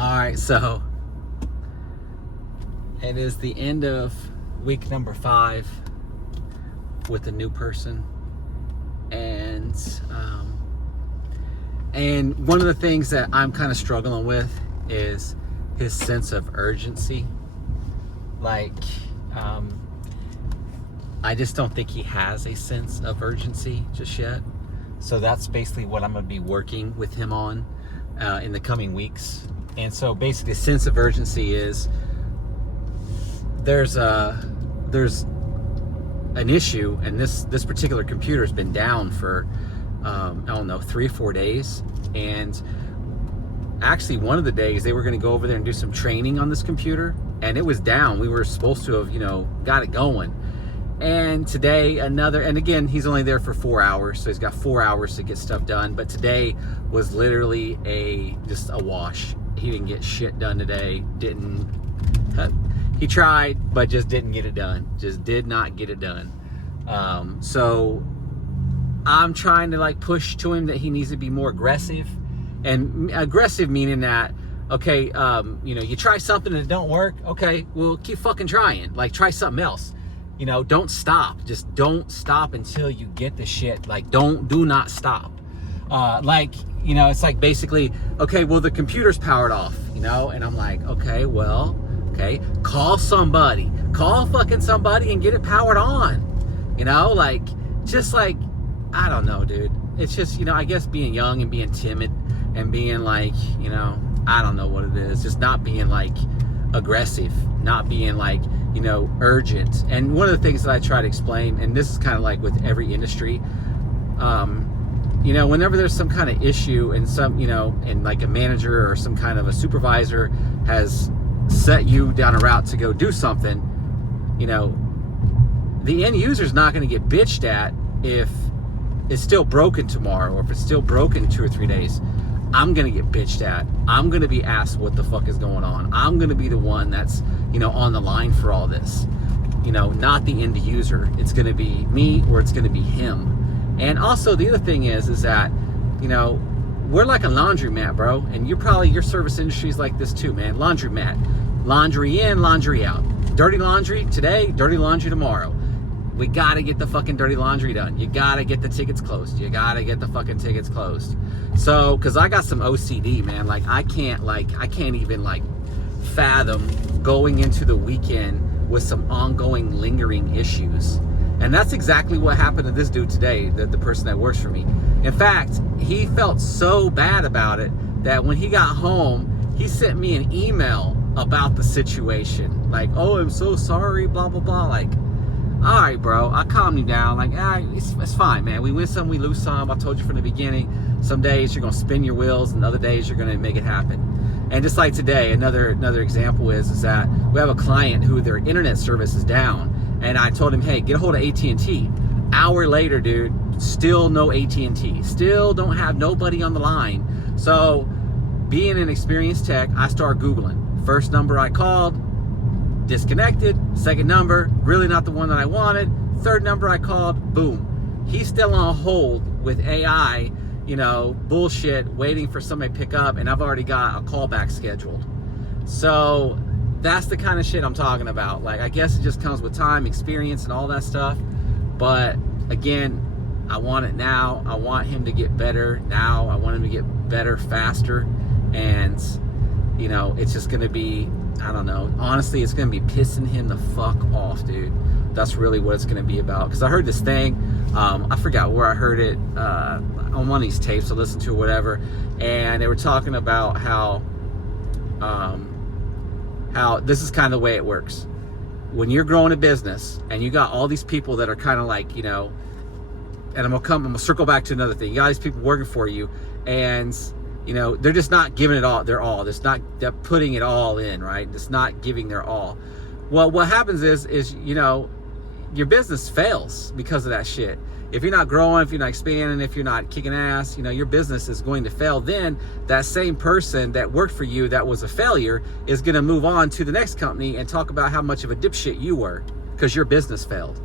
All right, so it is the end of week number 5 with a new person, and one of the things that I'm kind of struggling with is his sense of urgency. Like, I just don't think he has a sense of urgency just yet. So that's basically what I'm going to be working with him on in the coming weeks. And so basically, sense of urgency is there's an issue, and this particular computer has been down for I don't know, 3 or 4 days. And actually, one of the days they were going to go over there and do some training on this computer, and it was down. We were supposed to have, got it going. And today and again, he's only there for 4 hours, so he's got 4 hours to get stuff done. But today was literally just a wash. He didn't get shit done today. He tried, but just didn't get it done. Just did not get it done. So I'm trying to push to him that he needs to be more aggressive. And aggressive meaning that, okay, you try something and it don't work. Okay, well, keep fucking trying. Try something else. Don't stop. Just don't stop until you get the shit. Do not stop. It's basically, okay, well, the computer's powered off, and I'm like, okay, call somebody. Call fucking somebody and get it powered on. I don't know, dude. It's just, I guess being young and being timid and being I don't know what it is. Just not being aggressive, not being urgent. And one of the things that I try to explain, and this is kind of with every industry, whenever there's some kind of issue and and a manager or some kind of a supervisor has set you down a route to go do something, the end user's not going to get bitched at if it's still broken tomorrow, or if it's still broken 2 or 3 days. I'm going to get bitched at. I'm going to be asked what the fuck is going on. I'm going to be the one that's, on the line for all this. Not the end user. It's going to be me, or it's going to be him. And also the other thing is that, we're like a laundromat, bro. And your service industry is like this too, man. Laundromat. Laundry in, laundry out. Dirty laundry today, dirty laundry tomorrow. We got to get the fucking dirty laundry done. You got to get the tickets closed. You got to get the fucking tickets closed. So, because I got some OCD, man. I can't even fathom going into the weekend with some ongoing lingering issues. And that's exactly what happened to this dude today, the person that works for me. In fact, he felt so bad about it that when he got home, he sent me an email about the situation. Oh, I'm so sorry, blah, blah, blah. All right, bro, I calmed you down. It's fine, man. We win some, we lose some. I told you from the beginning, some days you're going to spin your wheels, and other days you're going to make it happen. And just like today, another example is that we have a client who their internet service is down. And I told him, hey, get a hold of AT&T. Hour later, dude, still no AT&T. Still don't have nobody on the line. So being an experienced tech, I start Googling. First number I called, disconnected. Second number, really not the one that I wanted. Third number I called, boom. He's still on hold with AI, bullshit, waiting for somebody to pick up, and I've already got a callback scheduled. So that's the kind of shit I'm talking about. I guess it just comes with time, experience, and all that stuff. But again, I want it now. I want him to get better now. I want him to get better faster. And, it's just going to be, I don't know. Honestly, it's going to be pissing him the fuck off, dude. That's really what it's going to be about. Because I heard this thing. I forgot where I heard it. On one of these tapes I listened to or whatever. And they were talking about how this is kind of the way it works. When you're growing a business and you got all these people that are kind of and I'm gonna circle back to another thing. You got these people working for you, and they're just not giving it all. They're putting it all in, right? It's not giving their all. Well, what happens is your business fails because of that shit. If you're not growing, if you're not expanding, if you're not kicking ass, your business is going to fail. Then that same person that worked for you that was a failure is going to move on to the next company and talk about how much of a dipshit you were because your business failed.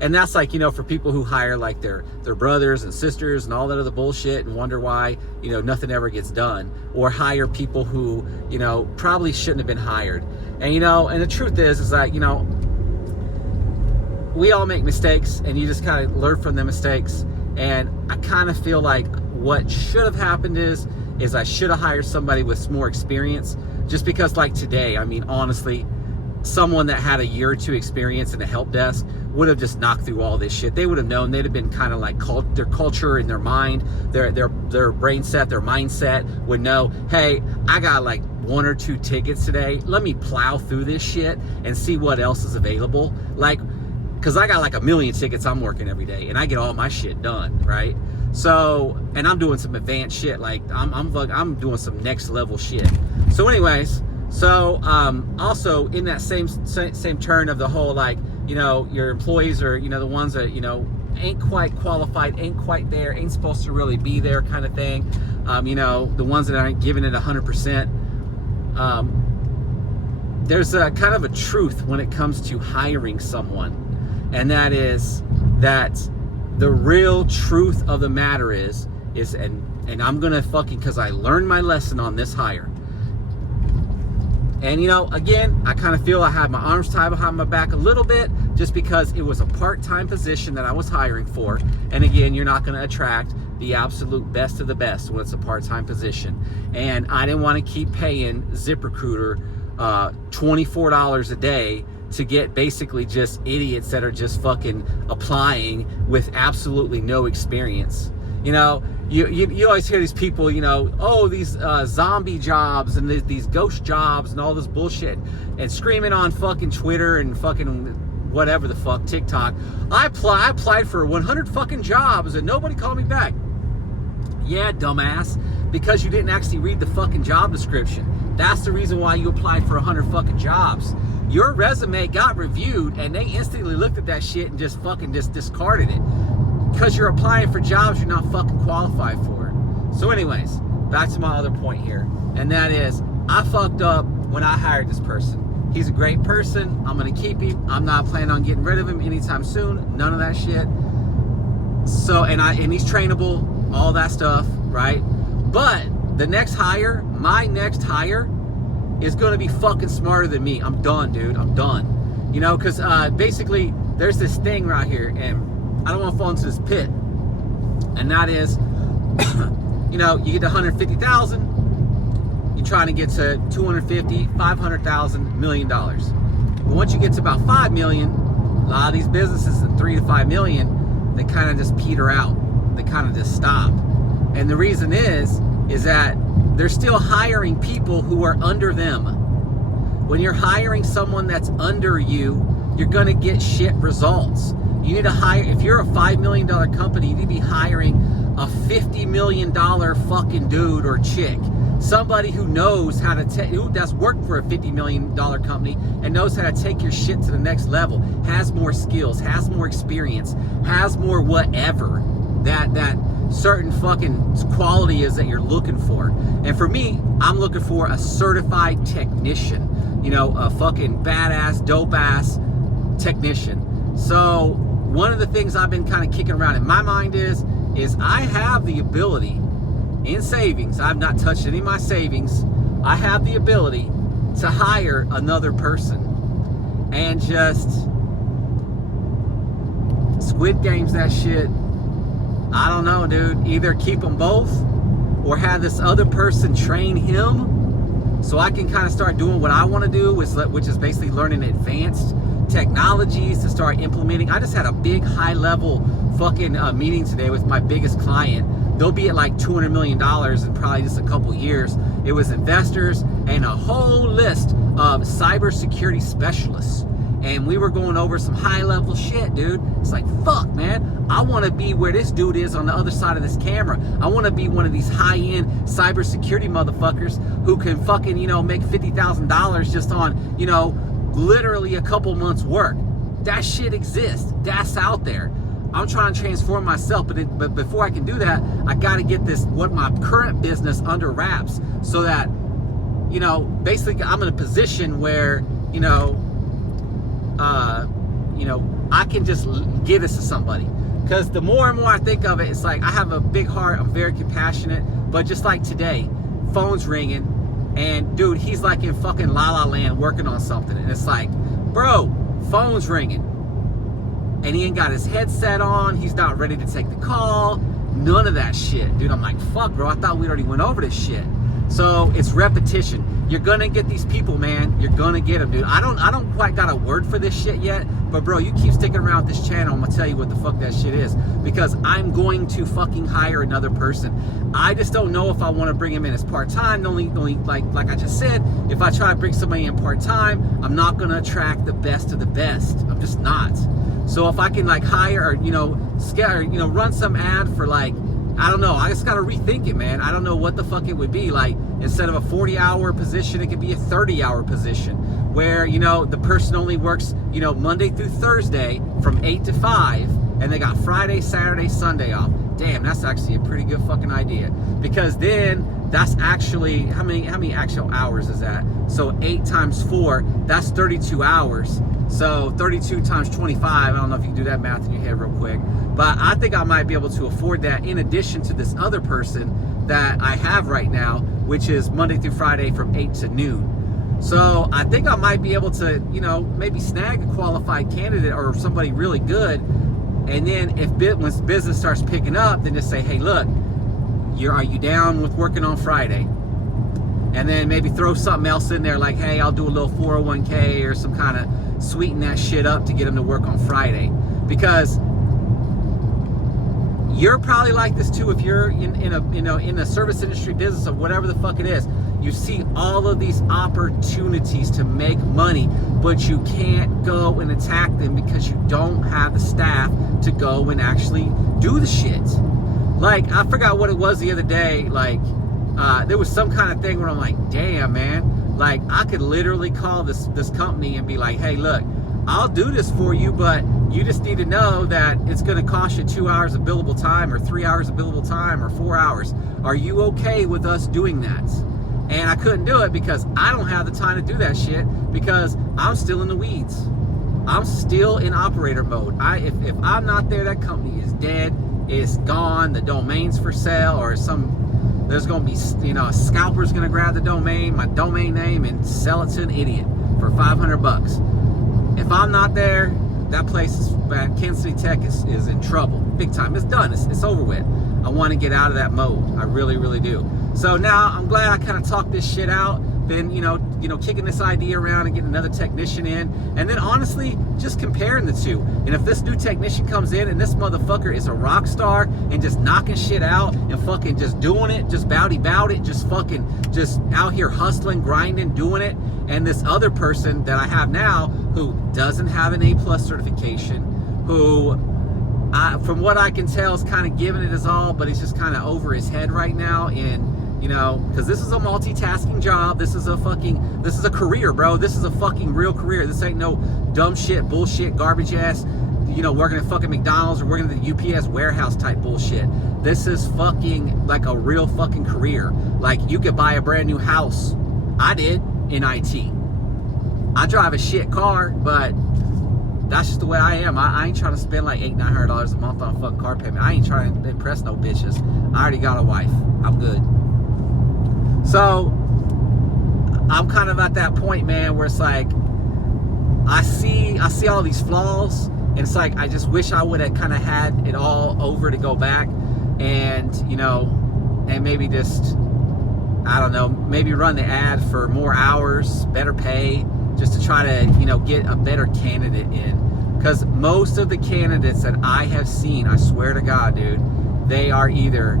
And that's like, you know, for people who hire like their brothers and sisters and all that other bullshit and wonder why, you know, nothing ever gets done, or hire people who, you know, probably shouldn't have been hired. And, you know, and the truth is that, you know, we all make mistakes, and you just kind of learn from the mistakes. And I kind of feel like what should have happened is I should have hired somebody with some more experience, just because like today, I mean, honestly, someone that had a year or two experience in a help desk would have just knocked through all this shit. They would have known. They'd have been kind of like their culture and their mind, their brain set, their mindset would know, hey, I got like 1 or 2 tickets today. Let me plow through this shit and see what else is available. Like, because I got like 1 million tickets I'm working every day, and I get all my shit done, right? So, and I'm doing some advanced shit. Like I'm doing some next level shit. So anyways, so also in that same turn of the whole, like, you know, your employees are, you know, the ones that, you know, ain't quite qualified, ain't quite there, ain't supposed to really be there kind of thing. You know, the ones that aren't giving it 100%. There's a kind of a truth when it comes to hiring someone. And that is that the real truth of the matter is and I'm gonna fucking, because I learned my lesson on this hire. And, you know, again, I kind of feel I had my arms tied behind my back a little bit, just because it was a part-time position that I was hiring for. And again, you're not gonna attract the absolute best of the best when it's a part-time position. And I didn't want to keep paying ZipRecruiter $24 a day to get basically just idiots that are just fucking applying with absolutely no experience. You know, you always hear these people, you know, oh, these zombie jobs and these ghost jobs and all this bullshit, and screaming on fucking Twitter and fucking whatever the fuck, TikTok. I applied for 100 fucking jobs and nobody called me back. Yeah, dumbass, because you didn't actually read the fucking job description. That's the reason why you applied for 100 fucking jobs. Your resume got reviewed and they instantly looked at that shit and just fucking discarded it, because you're applying for jobs you're not fucking qualified for. So anyways, back to my other point here, and that is, I fucked up when I hired this person. He's a great person. I'm gonna keep him. I'm not planning on getting rid of him anytime soon. None of that shit. So, and he's trainable, all that stuff, right? But the next hire, my next hire, is going to be fucking smarter than me. I'm done, dude. I'm done. You know, because basically there's this thing right here, and I don't want to fall into this pit, and that is, you know, you get to 150,000, you're trying to get to 250, 500,000, $1 million. But once you get to about 5 million, a lot of these businesses in 3 to 5 million, they kind of just peter out. They kind of just stop. And the reason is that they're still hiring people who are under them. When you're hiring someone that's under you, you're gonna get shit results. You need to hire, if you're a $5 million company, you need to be hiring a $50 million fucking dude or chick. Somebody who knows how to who that's worked for a $50 million company and knows how to take your shit to the next level, has more skills, has more experience, has more whatever that certain fucking quality is that you're looking for. And for me, I'm looking for a certified technician, you know, a fucking badass, dope ass technician. So one of the things I've been kind of kicking around in my mind is I have the ability in savings. I've not touched any of my savings. I have the ability to hire another person and just Squid Games that shit. I don't know, dude. Either keep them both or have this other person train him so I can kind of start doing what I want to do, which is basically learning advanced technologies to start implementing. I just had a big high level fucking meeting today with my biggest client. They'll be at like $200 million in probably just a couple years. It was investors and a whole list of cybersecurity specialists. And we were going over some high level shit, dude. It's like, fuck, man. I want to be where this dude is on the other side of this camera. I want to be one of these high-end cybersecurity motherfuckers who can fucking, you know, make $50,000 just on, you know, literally a couple months work. That shit exists. That's out there. I'm trying to transform myself, but before I can do that, I got to get my current business under wraps, so that, you know, basically I'm in a position where, you know, I can just give this to somebody. Because the more and more I think of it, it's like I have a big heart, I'm very compassionate, but just like today, phone's ringing, and dude, he's like in fucking La La Land working on something, and it's like, bro, phone's ringing, and he ain't got his headset on, he's not ready to take the call, none of that shit. Dude, I'm like, fuck, bro, I thought we already went over this shit. So it's repetition. You're gonna get these people, man. You're gonna get them, dude. I don't quite got a word for this shit yet, but bro, you keep sticking around with this channel, I'm gonna tell you what the fuck that shit is, because I'm going to fucking hire another person. I just don't know if I want to bring him in as part-time. Only like I just said, if I try to bring somebody in part-time, I'm not gonna attract the best of the best. I'm just not. So if I can like hire or run some ad for like, I don't know, I just gotta rethink it, man. I don't know what the fuck it would be. Like, instead of a 40-hour position, it could be a 30-hour position where, you know, the person only works, you know, Monday through Thursday from 8 to 5, and they got Friday, Saturday, Sunday off. Damn, that's actually a pretty good fucking idea, because then that's actually, how many actual hours is that? So 8 times 4, that's 32 hours. So 32 times 25, I don't know if you can do that math in your head real quick, but I think I might be able to afford that in addition to this other person that I have right now, which is Monday through Friday from 8 to noon. So I think I might be able to, you know, maybe snag a qualified candidate or somebody really good. And then once business starts picking up, then just say, hey, look, are you down with working on Friday? And then maybe throw something else in there like, hey, I'll do a little 401k or some kind of sweeten that shit up to get them to work on Friday. Because you're probably like this too if you're in a service industry business or whatever the fuck it is. You see all of these opportunities to make money, but you can't go and attack them because you don't have the staff to go and actually do the shit. Like, I forgot what it was the other day. Like, there was some kind of thing where I'm like, damn, man. Like, I could literally call this company and be like, hey, look, I'll do this for you, but you just need to know that it's going to cost you 2 hours of billable time or 3 hours of billable time or 4 hours. Are you okay with us doing that? And I couldn't do it because I don't have the time to do that shit because I'm still in the weeds. I'm still in operator mode. If I'm not there, that company is dead. It's gone. The domain's for sale, or there's going to be, you know, a scalper's going to grab the domain, my domain name, and sell it to an idiot for $500. If I'm not there, that place, Kansas City Tech is in trouble. Big time. It's done. It's over with. I want to get out of that mode. I really, really do. So now I'm glad I kind of talked this shit out. Been, you know, kicking this idea around and getting another technician in. And then honestly, just comparing the two. And if this new technician comes in and this motherfucker is a rock star and just knocking shit out and fucking just doing it, just bout it, just out here hustling, grinding, doing it. And this other person that I have now who doesn't have an A+ certification, who, from what I can tell, is kind of giving it his all, but he's just kind of over his head right now. And, you know, because this is a multitasking job. This is a career, bro. This is a fucking real career. This ain't no dumb shit, bullshit, garbage ass, you know, working at fucking McDonald's or working at the UPS warehouse type bullshit. This is fucking like a real fucking career. Like, you could buy a brand new house. I did in IT. I drive a shit car, but that's just the way I am. I ain't trying to spend like $800-900 a month on a fucking car payment. I ain't trying to impress no bitches. I already got a wife. I'm good. So I'm kind of at that point, man, where it's like I see all these flaws, and it's like I just wish I would have kind of had it all over to go back and, you know, and maybe just, I don't know, maybe run the ad for more hours, better pay, just to try to, you know, get a better candidate in. Because most of the candidates that I have seen, I swear to God, dude, they are either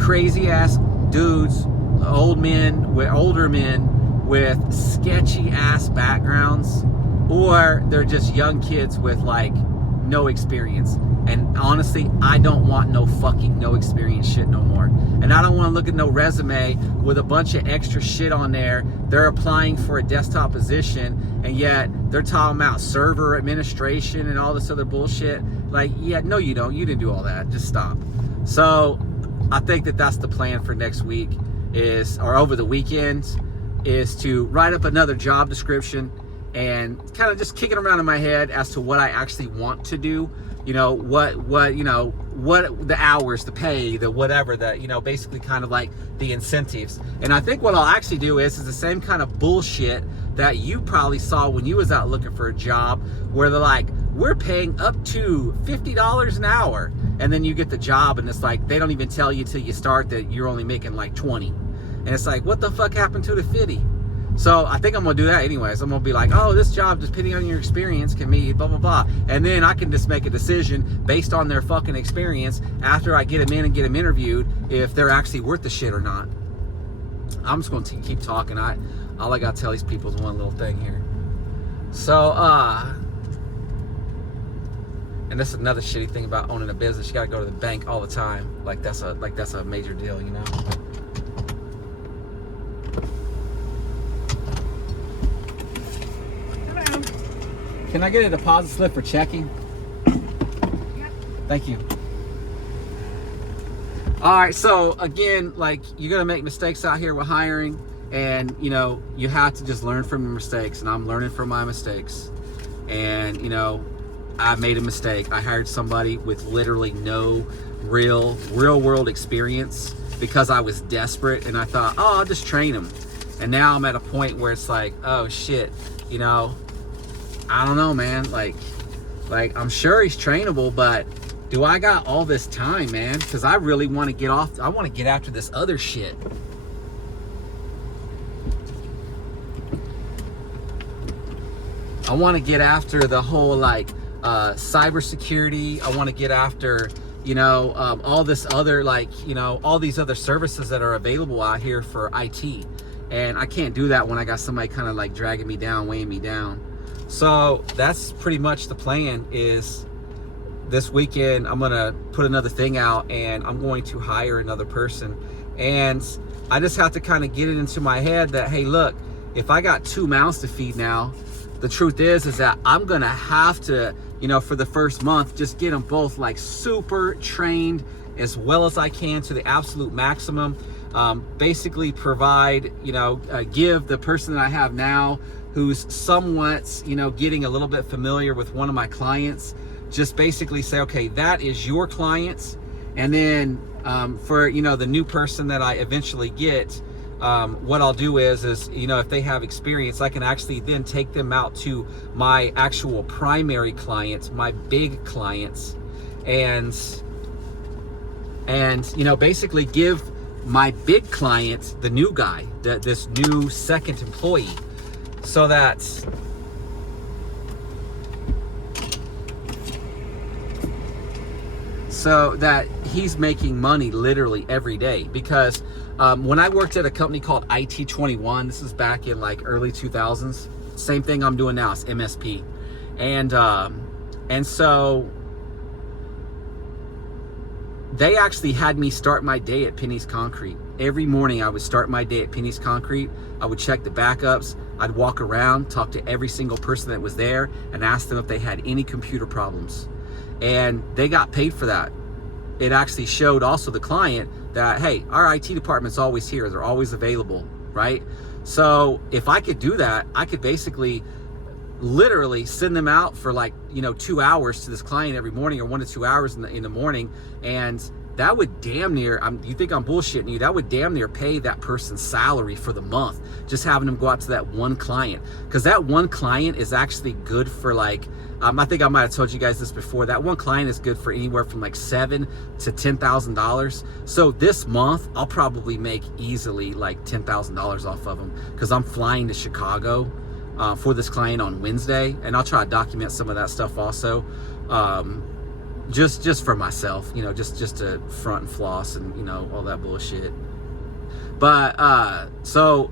crazy ass dudes, older men with sketchy ass backgrounds, or they're just young kids with like no experience. And honestly, I don't want no fucking no experience shit no more. And I don't want to look at no resume with a bunch of extra shit on there. They're applying for a desktop position, and yet they're talking about server administration and all this other bullshit. Like, yeah, no, you don't. You didn't do all that. Just stop. So I think that that's the plan for next week, or over the weekend, is to write up another job description and kind of just kicking around in my head as to what I actually want to do. You know, what the hours, the pay, the whatever, basically kind of like the incentives. And I think what I'll actually do is the same kind of bullshit that you probably saw when you was out looking for a job, where they're like, we're paying up to $50 an hour. And then you get the job and it's like, they don't even tell you till you start that you're only making like 20. And it's like, what the fuck happened to the 50? So I think I'm gonna do that anyways. I'm gonna be like, oh, this job, just depending on your experience, can be blah, blah, blah. And then I can just make a decision based on their fucking experience after I get them in and get them interviewed, if they're actually worth the shit or not. I'm just gonna keep talking. All I gotta tell these people is one little thing here. So, and this is another shitty thing about owning a business. You gotta go to the bank all the time. Like that's a major deal, you know? Can I get a deposit slip for checking? Yep. Thank you. All right, so again, like, you're gonna make mistakes out here with hiring, and you know, you have to just learn from your mistakes, and I'm learning from my mistakes. And you know, I made a mistake. I hired somebody with literally no real world experience because I was desperate, and I thought, oh, I'll just train him. And now I'm at a point where it's like, oh shit, you know, I don't know, man. Like I'm sure he's trainable, but do I got all this time, man? Because I really want to get off. I want to get after this other shit. I want to get after the whole like cybersecurity. I want to get after, you know, all this other, like, you know, all these other services that are available out here for IT. And I can't do that when I got somebody kind of like dragging me down, weighing me down. So that's pretty much the plan. Is this weekend I'm gonna put another thing out, and I'm going to hire another person. And I just have to kind of get it into my head that, hey, look, if I got 2 mouths to feed now, the truth is that I'm gonna have to, you know, for the first month, just get them both like super trained as well as I can to the absolute maximum. Basically provide, you know, give the person that I have now, who's somewhat, you know, getting a little bit familiar with one of my clients, just basically say, okay, that is your client. And then for, you know, the new person that I eventually get, what I'll do is, you know, if they have experience, I can actually then take them out to my actual primary clients, my big clients, and you know, basically give my big client, the new guy, this new second employee, so that he's making money literally every day. Because when I worked at a company called IT21, this is back in like early 2000s, same thing I'm doing now, it's MSP. And so they actually had me start my day at Penny's Concrete. Every morning I would start my day at Penny's Concrete. I would check the backups. I'd walk around, talk to every single person that was there, and ask them if they had any computer problems. And they got paid for that. It actually showed also the client that, hey, our IT department's always here. They're always available, right? So if I could do that, I could basically literally send them out for like, you know, 2 hours to this client every morning, or 1 to 2 hours in the morning. And that would damn near, you think I'm bullshitting you, that would damn near pay that person's salary for the month, just having them go out to that one client. Because that one client is actually good for like, I think I might have told you guys this before, that one client is good for anywhere from like $7,000 to $10,000. So this month, I'll probably make easily like $10,000 off of them, because I'm flying to Chicago for this client on Wednesday, and I'll try to document some of that stuff also. Just for myself, you know, just to front and floss and, you know, all that bullshit. But so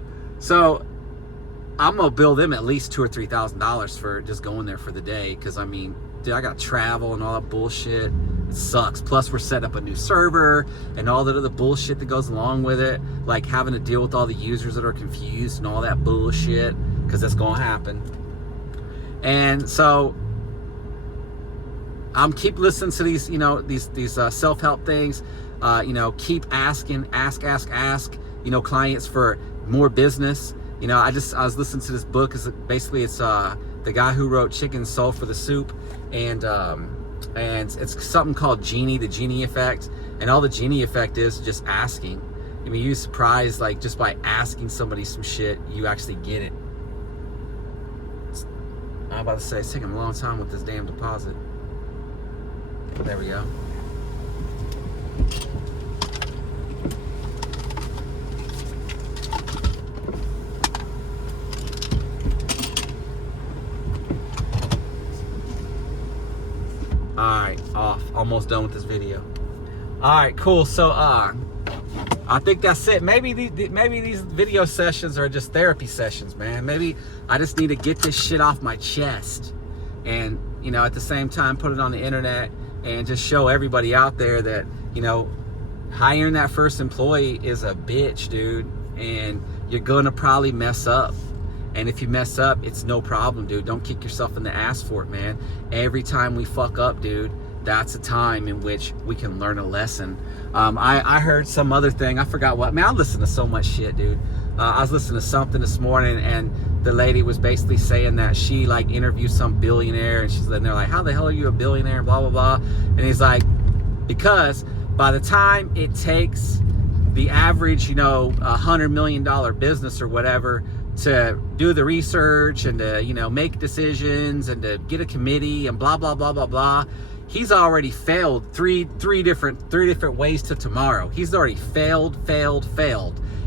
I'm gonna bill them at least $2,000 or $3,000 for just going there for the day, because I mean, dude, I got travel and all that bullshit. It sucks. Plus we're setting up a new server and all that other bullshit that goes along with it, like having to deal with all the users that are confused and all that bullshit, because that's gonna happen. And so I'm keep listening to these, you know, these self-help things, you know, keep asking, ask, you know, clients for more business. you know, I was listening to this book. Basically it's the guy who wrote Chicken Soul for the Soup, and it's something called the Genie effect. And all the Genie effect is just asking. I mean, you're surprised, like, just by asking somebody some shit, you actually get it. I'm about to say, it's taking a long time with this damn deposit. There we go. Alright, off. Almost done with this video. Alright, cool. So, I think that's it. Maybe these video sessions are just therapy sessions, man. Maybe I just need to get this shit off my chest, and, you know, at the same time put it on the internet and just show everybody out there that, you know, hiring that first employee is a bitch, dude, and you're gonna probably mess up. And if you mess up, it's no problem, dude. Don't kick yourself in the ass for it, man. Every time we fuck up, dude, that's a time in which we can learn a lesson. I heard some other thing. I forgot what. Man, I listen to so much shit, dude. I was listening to something this morning, and the lady was basically saying that she, like, interviewed some billionaire, and and they're like, how the hell are you a billionaire? Blah, blah, blah. And he's like, because by the time it takes the average, you know, $100 million business or whatever to do the research and to, you know, make decisions and to get a committee and blah, blah, blah, blah, blah, he's already failed three different ways to tomorrow. He's already failed,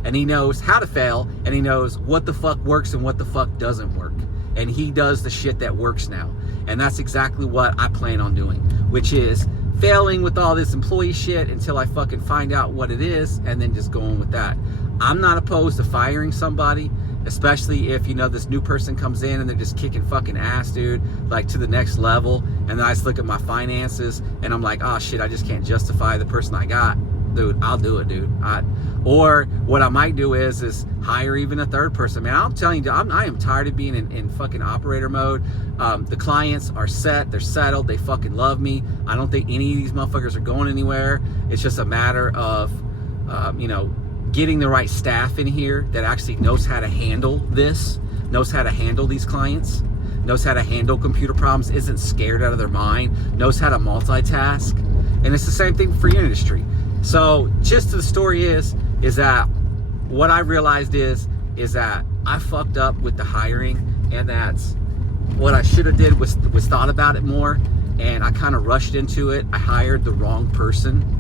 and he knows how to fail, and he knows what the fuck works and what the fuck doesn't work, and he does the shit that works now. And that's exactly what I plan on doing, which is failing with all this employee shit until I fucking find out what it is, and then just going with that. I'm not opposed to firing somebody, especially if, you know, this new person comes in and they're just kicking fucking ass, dude, like to the next level. And then I just look at my finances and I'm like, oh shit, I just can't justify the person I got. Dude, I'll do it, dude. Or what I might do is hire even a third person. Man, I'm telling you, I am tired of being in fucking operator mode. The clients are set, they're settled, they fucking love me. I don't think any of these motherfuckers are going anywhere. It's just a matter of, you know, getting the right staff in here that actually knows how to handle this, knows how to handle these clients, knows how to handle computer problems, isn't scared out of their mind, knows how to multitask. And it's the same thing for your industry. So just the story is that what I realized is that I fucked up with the hiring, and that's what I should have did was thought about it more, and I kind of rushed into it. I hired the wrong person.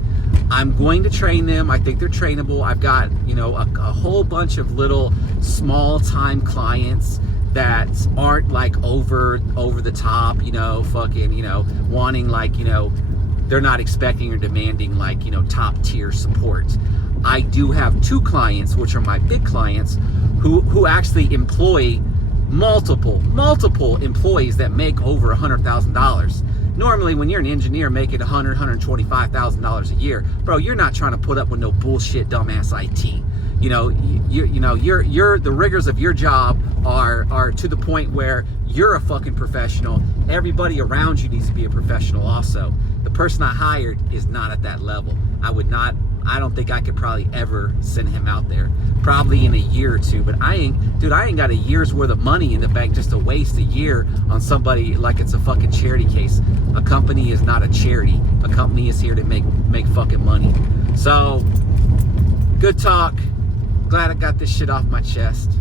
I'm going to train them. I think they're trainable. I've got, you know, a whole bunch of little small time clients that aren't like over the top, you know, fucking, you know, wanting, like, you know, they're not expecting or demanding, like, you know, top tier support. I do have 2 clients, which are my big clients, who actually employ multiple employees that make over $100,000. Normally, when you're an engineer making $125,000 a year, bro, you're not trying to put up with no bullshit, dumbass IT. You know, you're the rigors of your job are to the point where you're a fucking professional. Everybody around you needs to be a professional also. The person I hired is not at that level. I don't think I could probably ever send him out there. Probably in a year or 2, but I ain't got a year's worth of money in the bank just to waste a year on somebody like it's a fucking charity case. A company is not a charity. A company is here to make fucking money. So, good talk. Glad I got this shit off my chest.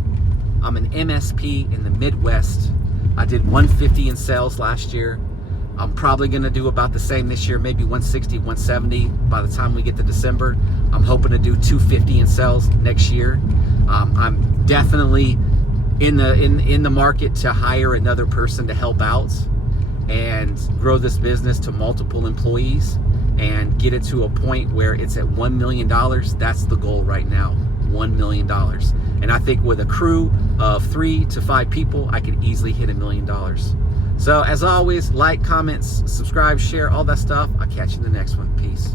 I'm an MSP in the Midwest. I did 150 in sales last year. I'm probably going to do about the same this year, maybe 160, 170 by the time we get to December. I'm hoping to do 250 in sales next year. I'm definitely in the market to hire another person to help out and grow this business to multiple employees and get it to a point where it's at $1 million. That's the goal right now, $1 million. And I think with a crew of 3 to 5 people, I could easily hit $1 million. So as always, like, comments, subscribe, share, all that stuff. I'll catch you in the next one. Peace.